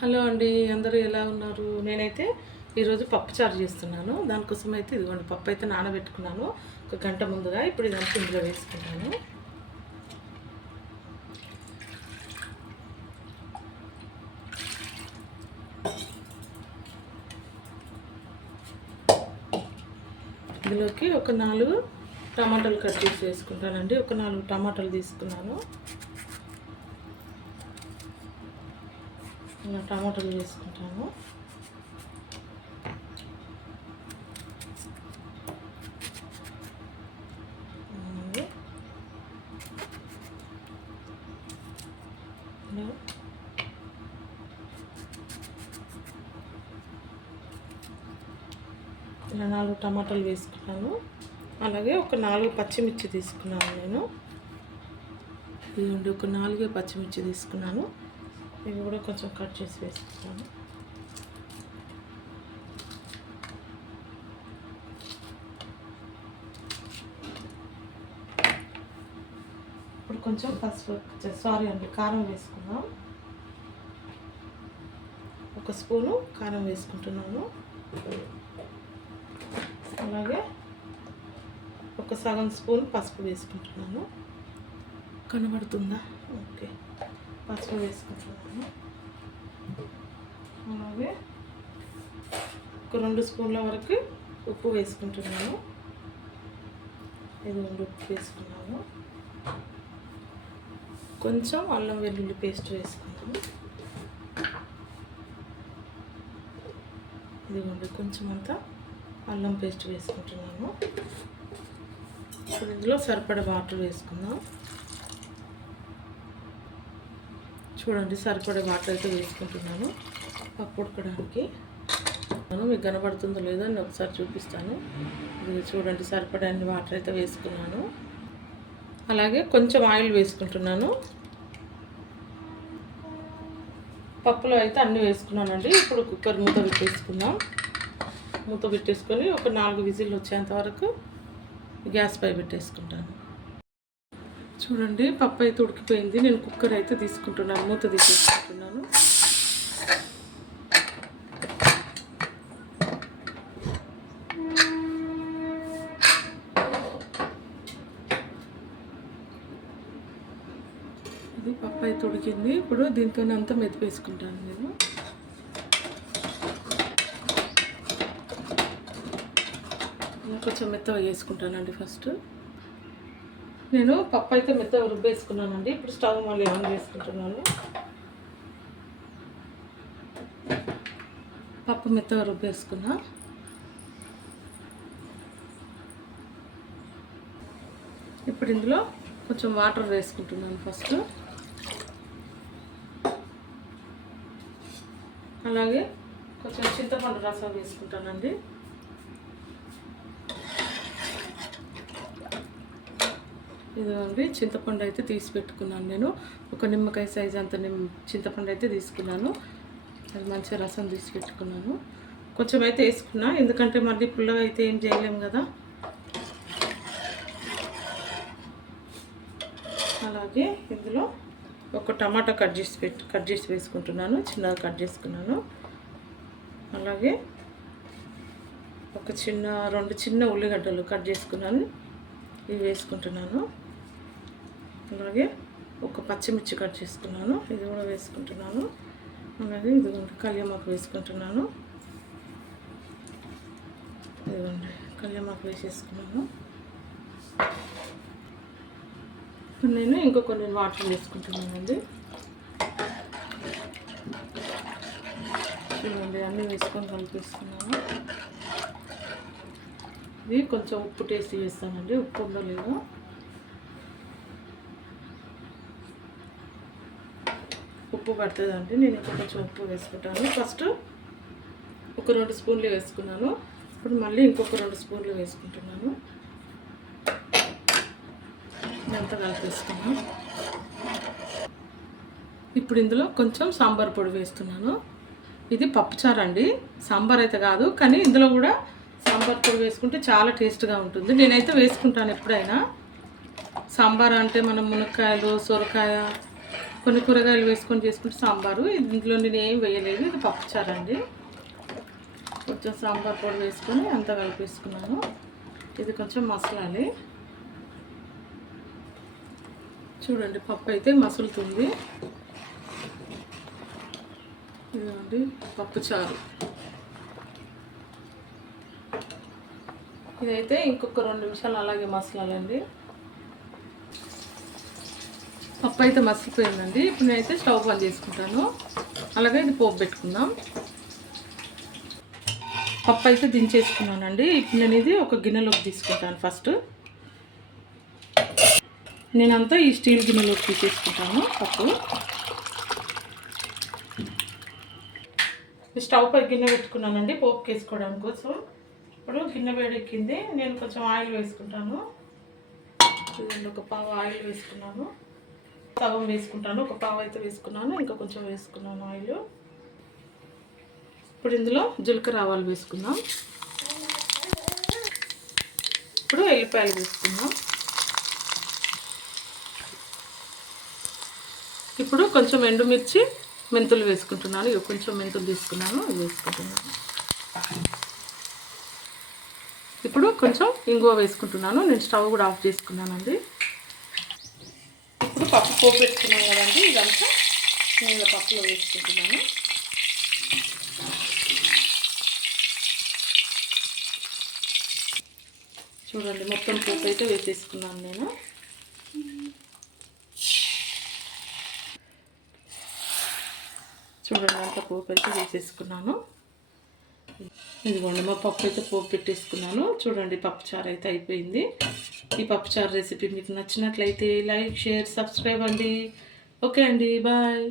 Hello అండి, అందరూ ఎలా ఉన్నారు? నేనైతే ఈరోజు పప్పుచారు చేస్తున్నాను. దానికోసం అయితే ఇదిగోండి పప్పు అయితే నానబెట్టుకున్నాను ఒక గంట ముందుగా. ఇప్పుడు ఇదంతా ఇందులో వేసుకుంటాను. ఇందులోకి ఒక 4 టమాటాలు కట్ చేసి వేసుకుంటానండి. ఒక 4 టమాటాలు తీసుకున్నాను. టమాటాలు వేసుకుంటాను. ఇలా 4 టమాటాలు వేసుకున్నాను. అలాగే ఒక 4 పచ్చిమిర్చి తీసుకున్నాను నేను. ఇదిగోండి ఒక 4 పచ్చిమిర్చి తీసుకున్నాను. ఇవి కూడా కొంచెం కట్ చేసి వేసుకుంటాను. ఇప్పుడు కొంచెం కారం వేసుకుందాం. ఒక స్పూను కారం వేసుకుంటున్నాను. అలాగే ఒక సగం స్పూన్ పసుపు వేసుకుంటున్నాను. కనబడుతుందా? ఓకే, పసుపు వేసుకుంటున్నాను. అలాగే ఒక 2 స్పూన్ల వరకు ఉప్పు వేసుకుంటున్నాను. ఇది 2 ఉప్పు వేసుకున్నాను. కొంచెం అల్లం వెల్లుల్లి పేస్ట్ వేసుకున్నాను. ఇదిగోండి కొంచెం అంతా అల్లం పేస్ట్ వేసుకుంటున్నాను. ఇప్పుడు ఇందులో సరిపడా వాటర్ వేసుకుందాం. చూడండి సరిపడే వాటర్ అయితే వేసుకుంటున్నాను పప్పు ఉడకడానికి. మీకు కనబడుతుందో లేదో నేను ఒకసారి చూపిస్తాను. ఇది చూడండి సరిపడే అన్ని వాటర్ అయితే వేసుకున్నాను. అలాగే కొంచెం ఆయిల్ వేసుకుంటున్నాను. పప్పులో అయితే అన్నీ వేసుకున్నానండి. ఇప్పుడు కుక్కర్ మూత పెట్టేసుకుందాం. మూత పెట్టేసుకొని ఒక 4 విజిల్ వచ్చేంత వరకు గ్యాస్ పై పెట్టేసుకుంటాను. చూడండి పప్పు అయితే ఉడికిపోయింది. నేను కుక్కర్ అయితే తీసుకుంటున్నాను, మూత తీసేసుకుంటున్నాను. ఇది పప్పు అయితే ఉడికింది. ఇప్పుడు దీంతో అంతా మెదిపేసుకుంటాను నేను. కొంచెం మెత్తగా వేసుకుంటానండి. ఫస్ట్ నేను పప్పు అయితే మెత్తగా రుబ్బేసుకున్నానండి. ఇప్పుడు స్టవ్ మళ్ళీ ఆన్ చేసుకుంటున్నాను. పప్పు మెత్తగా రుబ్బేసుకున్నా. ఇప్పుడు ఇందులో కొంచెం వాటర్ వేసుకుంటున్నాను ఫస్ట్. అలాగే కొంచెం చింతపండు రసం వేసుకుంటానండి. ఇదిగోండి చింతపండు అయితే తీసి పెట్టుకున్నాను నేను. ఒక నిమ్మకాయ సైజు అంత చింతపండు అయితే తీసుకున్నాను. అది మంచిగా రసం తీసి పెట్టుకున్నాను. కొంచెం అయితే వేసుకున్నా, ఎందుకంటే మళ్ళీ పుల్లగా అయితే ఏం చేయలేము కదా. అలాగే ఇందులో ఒక టమాటా కట్ చేసి వేసుకుంటున్నాను. చిన్నగా కట్ చేసుకున్నాను. అలాగే ఒక 2 చిన్న ఉల్లిగడ్డలు కట్ చేసుకున్నాను, ఇవి వేసుకుంటున్నాను. అలాగే ఒక పచ్చిమిర్చి కట్ చేసుకున్నాను, ఇది కూడా వేసుకుంటున్నాను. అలాగే ఇదిగోండి కళ్యామాకు వేసుకుంటున్నాను. ఇదిగోండి కళ్యామాకు వేసేసుకున్నాను. నేను ఇంకో కొన్ని వాటర్ వేసుకుంటున్నానండి. చూడండి అన్నీ వేసుకొని కలిపేసుకున్నాను. ఇది కొంచెం ఉప్పు టేస్ట్ చేస్తానండి, ఉప్పు ఉండలేదు. ఉప్పు పడుతుందండి, నేను ఇంకా కొంచెం ఉప్పు వేసుకుంటాను. ఫస్ట్ ఒక 2 స్పూన్లు వేసుకున్నాను. ఇప్పుడు మళ్ళీ ఇంకొక 2 స్పూన్లు వేసుకుంటున్నాను. ఎంత కలిపేసుకున్నాను. ఇప్పుడు ఇందులో కొంచెం సాంబార్ పొడి వేస్తున్నాను. ఇది పప్పుచారు అండి, సాంబార్ అయితే కాదు, కానీ ఇందులో కూడా సాంబార్ పొడి వేసుకుంటే చాలా టేస్ట్గా ఉంటుంది. నేనైతే వేసుకుంటాను ఎప్పుడైనా. సాంబార్ అంటే మనం మునక్కాయలు, సొరకాయ, కొన్ని కూరగాయలు వేసుకొని చేసుకుంటే సాంబారు. ఇందులో నేను ఏం వేయలేదు, ఇది పప్పుచారు అండి. కొంచెం సాంబార్ పొడి వేసుకొని అంతా కలిపేసుకున్నాను. ఇది కొంచెం మసలాలి. చూడండి పప్పు అయితే మసులుతుంది. ఇదండి పప్పుచారు. ఇదైతే ఇంకొక 2 నిమిషాలు అలాగే మసలాలండి. పప్పు అయితే మసిలిపోయిందండి. ఇప్పుడు నేనైతే స్టవ్ బంద్ చేసుకుంటాను. అలాగే ఇది పోపు పెట్టుకుందాం. పప్పు అయితే దించేసుకున్నానండి. ఇప్పుడు నేను ఇది ఒక గిన్నెలోకి తీసుకుంటాను. ఫస్ట్ నేనంతా ఈ స్టీల్ గిన్నెలోకి తీసేసుకుంటాను పప్పు. స్టవ్ పై గిన్నె పెట్టుకున్నానండి పోపుకి వేసుకోవడం కోసం. ఇప్పుడు గిన్నె వేడెక్కింది. నేను కొంచెం ఆయిల్ వేసుకుంటాను. ఇదండి ఒక పావు ఆయిల్ వేసుకున్నాను. సగం వేసుకుంటాను, ఒక పావు అయితే వేసుకున్నాను, ఇంకా కొంచెం వేసుకున్నాను ఆయిల్. ఇప్పుడు ఇందులో జీలకర్ర ఆవాలు వేసుకుందాం. ఇప్పుడు ఎల్లిపాయలు వేసుకుందాం. ఇప్పుడు కొంచెం ఎండుమిర్చి మెంతులు వేసుకుంటున్నాను. ఇవి కొంచెం మెంతులు తీసుకున్నాను, ఇవి వేసుకుంటున్నాను. ఇప్పుడు కొంచెం ఇంగువ వేసుకుంటున్నాను. నేను స్టవ్ కూడా ఆఫ్ చేసుకున్నానండి. ఇప్పుడు పప్పు పోపు పెట్టుకున్నాను కదండి, ఇదంతా నేను పప్పులో వేసుకుంటున్నాను. చూడండి మొత్తం పోపు అయితే వేసేసుకున్నాను నేను. చూడండి అంత పోపు అయితే వేసేసుకున్నాను. ఇదిగోండి మా పప్పు అయితే పోపు పెట్టేసుకున్నాను. చూడండి పప్పుచారు అయితే అయిపోయింది. ఈ పప్పుచారు రెసిపీ మీకు నచ్చినట్లయితే లైక్, షేర్, సబ్స్క్రైబ్ అండి. ఓకే అండి, బాయ్.